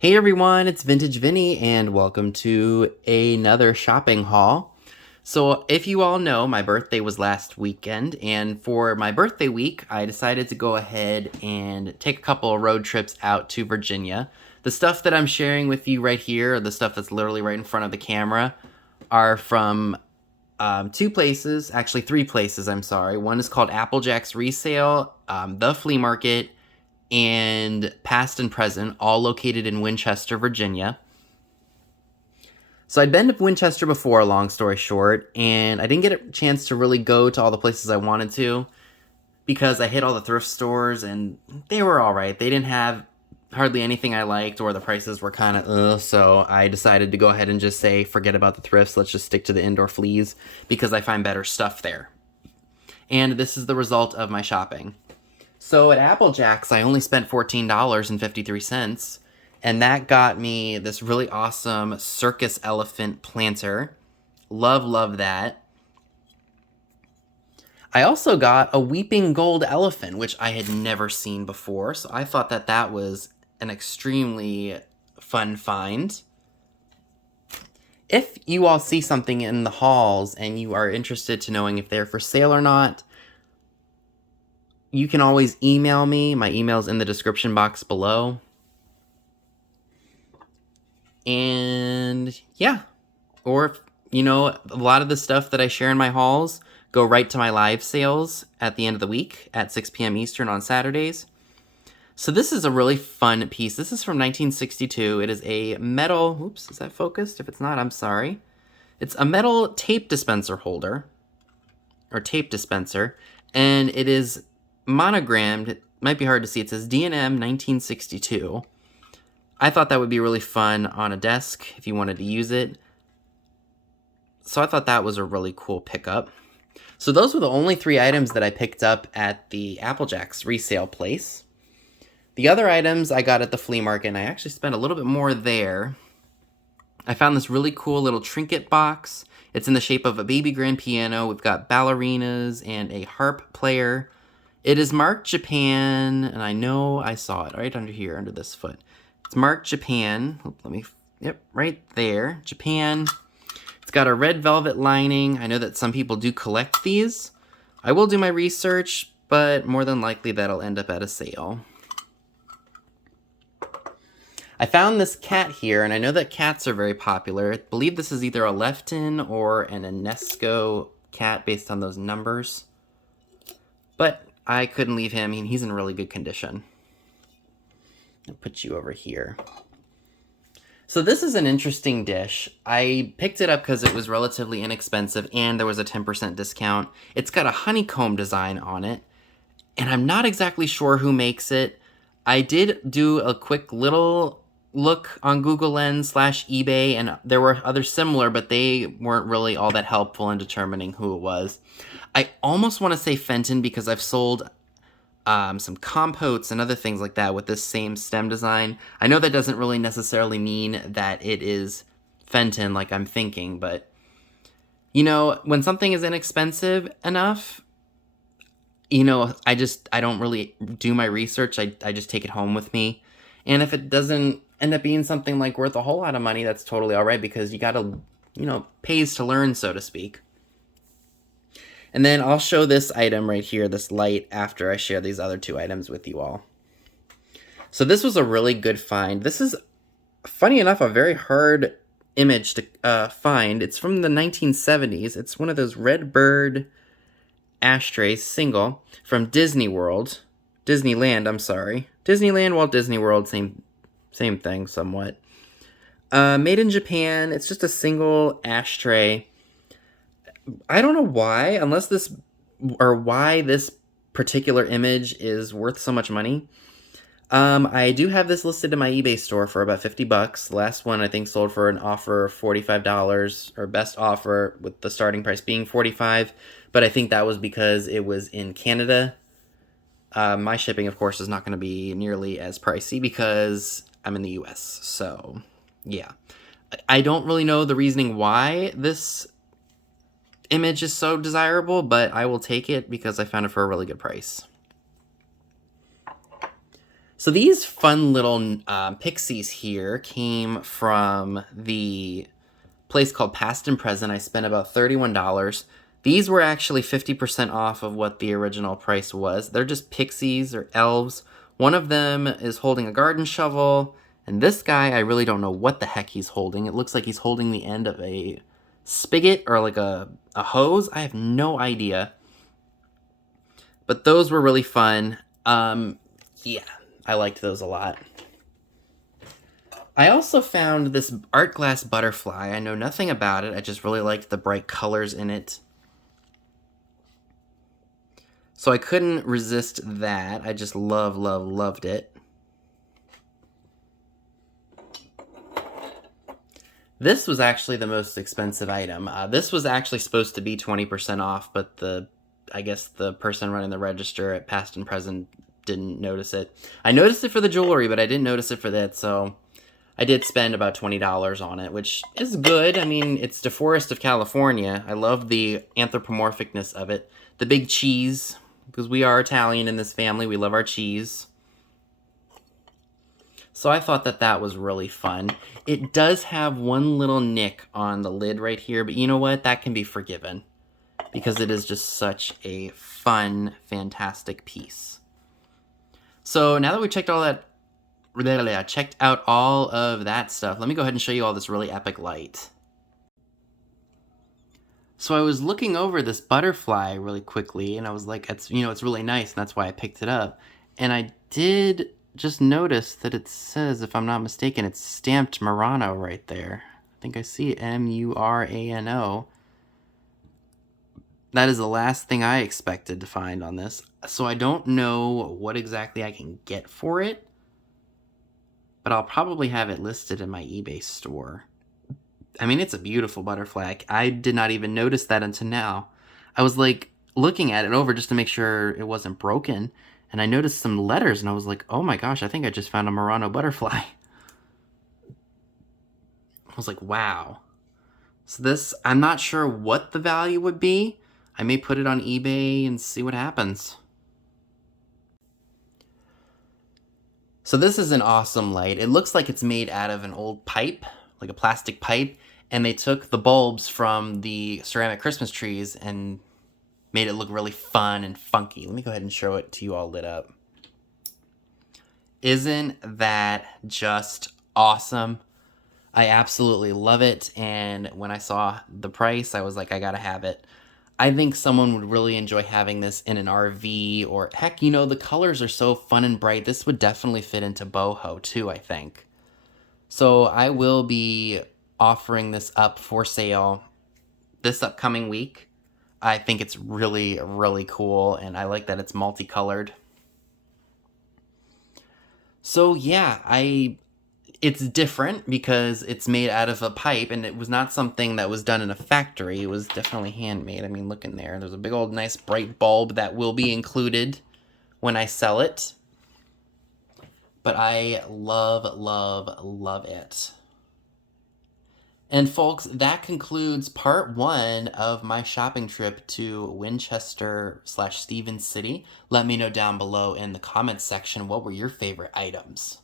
Hey everyone, it's Vintage Vinny and welcome to another shopping haul. So, if you all know, my birthday was last weekend, and for my birthday week, I decided to go ahead and take a couple of road trips out to Virginia. The stuff that I'm sharing with you right here, or the stuff that's literally right in front of the camera, are from two places, actually three places, I'm sorry. One is called Applejack's Resale, the flea market, and Past and Present, all located in Winchester, Virginia. So I'd been to Winchester before, long story short, and I didn't get a chance to really go to all the places I wanted to because I hit all the thrift stores and they were all right. They didn't have hardly anything I liked, or the prices were kind of so I decided to go ahead and just say forget about the thrifts. Let's just stick to the indoor fleas because I find better stuff there. And this is the result of my shopping. So at Applejack's, I only spent $14.53, and that got me this really awesome circus elephant planter. Love that. I also got a weeping gold elephant, which I had never seen before, so I thought that that was an extremely fun find. If you all see something in the halls and you are interested to knowing if they're for sale or not, you can always email me. My email's in the description box below. And yeah, or if, a lot of the stuff that I share in my hauls go right to my live sales at the end of the week at 6 p.m. Eastern on Saturdays. So this is a really fun piece. This is from 1962. It is a metal, oops, is that focused? If it's not, I'm sorry. It's a metal tape dispenser holder, or tape dispenser, and it is monogrammed. It might be hard to see. It says D&M 1962. I thought that would be really fun on a desk if you wanted to use it. So I thought that was a really cool pickup. So those were the only three items that I picked up at the Applejack's resale place. The other items I got at the flea market, and I actually spent a little bit more there. I found this really cool little trinket box. It's in the shape of a baby grand piano. We've got ballerinas and a harp player. It is marked Japan, and I know I saw it right under here, under this foot. It's marked Japan. Yep, right there, Japan. It's got a red velvet lining. I know that some people do collect these. I will do my research, but more than likely that'll end up at a sale. I found this cat here, and I know that cats are very popular. I believe this is either a Lefton or an Enesco cat based on those numbers. But I couldn't leave him. I mean, he's in really good condition. I'll put you over here. So this is an interesting dish. I picked it up because it was relatively inexpensive and there was a 10% discount. It's got a honeycomb design on it, and I'm not exactly sure who makes it. I did do a quick little look on Google Lens / eBay, and there were others similar, but they weren't really all that helpful in determining who it was. I almost want to say Fenton because I've sold some compotes and other things like that with this same stem design. I know that doesn't really necessarily mean that it is Fenton like I'm thinking, but when something is inexpensive enough, I don't really do my research. I just take it home with me. And if it doesn't end up being something like worth a whole lot of money, that's totally all right because you gotta, pays to learn, so to speak. And then I'll show this item right here, this light, after I share these other two items with you all. So this was a really good find. This is, funny enough, a very hard image to find. It's from the 1970s. It's one of those Redbird ashtrays, single, from Disneyland, I'm sorry. Disneyland, Walt Disney World, same thing somewhat. Made in Japan. It's just a single ashtray. I don't know why, why this particular image is worth so much money. I do have this listed in my eBay store for about $50. The last one I think sold for an offer of $45, or best offer with the starting price being $45. But I think that was because it was in Canada. My shipping, of course, is not going to be nearly as pricey because I'm in the US. So, yeah. I don't really know the reasoning why this image is so desirable, but I will take it because I found it for a really good price. So So these fun little pixies here came from the place called Past and Present. I spent about $31. These were actually 50% off of what the original price was. They're just pixies or elves. One of them is holding a garden shovel, and this guy, I really don't know what the heck he's holding. It looks like he's holding the end of a spigot or like a hose. I have no idea. But those were really fun. Yeah, I liked those a lot. I also found this art glass butterfly. I know nothing about it. I just really liked the bright colors in it. So I couldn't resist that. I just loved it. This was actually the most expensive item. This was actually supposed to be 20% off, but I guess the person running the register at Past and Present didn't notice it. I noticed it for the jewelry, but I didn't notice it for that, so I did spend about $20 on it, which is good. I mean, it's DeForest of California. I love the anthropomorphicness of it. The big cheese, because we are Italian in this family. We love our cheese. So I thought that was really fun. It does have one little nick on the lid right here, but you know what? That can be forgiven because it is just such a fun, fantastic piece. So now that we checked out all of that stuff, let me go ahead and show you all this really epic light. So I was looking over this butterfly really quickly, and I was like, it's really nice, and that's why I picked it up. And I did just notice that it says, if I'm not mistaken, it's stamped Murano right there. I think I see it, M-U-R-A-N-O. That is the last thing I expected to find on this. So I don't know what exactly I can get for it, but I'll probably have it listed in my eBay store. I mean, it's a beautiful butterfly. I did not even notice that until now. I was like looking at it over just to make sure it wasn't broken, and I noticed some letters, and I was like, oh my gosh, I think I just found a Murano butterfly. I was like, wow. So this, I'm not sure what the value would be. I may put it on eBay and see what happens. So this is an awesome light. It looks like it's made out of an old pipe, like a plastic pipe, and they took the bulbs from the ceramic Christmas trees and made it look really fun and funky. Let me go ahead and show it to you all lit up. Isn't that just awesome? I absolutely love it, and when I saw the price, I was like, I gotta have it. I think someone would really enjoy having this in an RV, or heck, the colors are so fun and bright. This would definitely fit into boho too, I think. So I will be offering this up for sale this upcoming week. I think it's really, really cool, and I like that it's multicolored. So yeah, it's different because it's made out of a pipe, and it was not something that was done in a factory. It was definitely handmade. I mean, look in there. There's a big old nice bright bulb that will be included when I sell it. But I love it. And folks, that concludes part 1 of my shopping trip to Winchester/Stevens City. Let me know down below in the comments section what were your favorite items.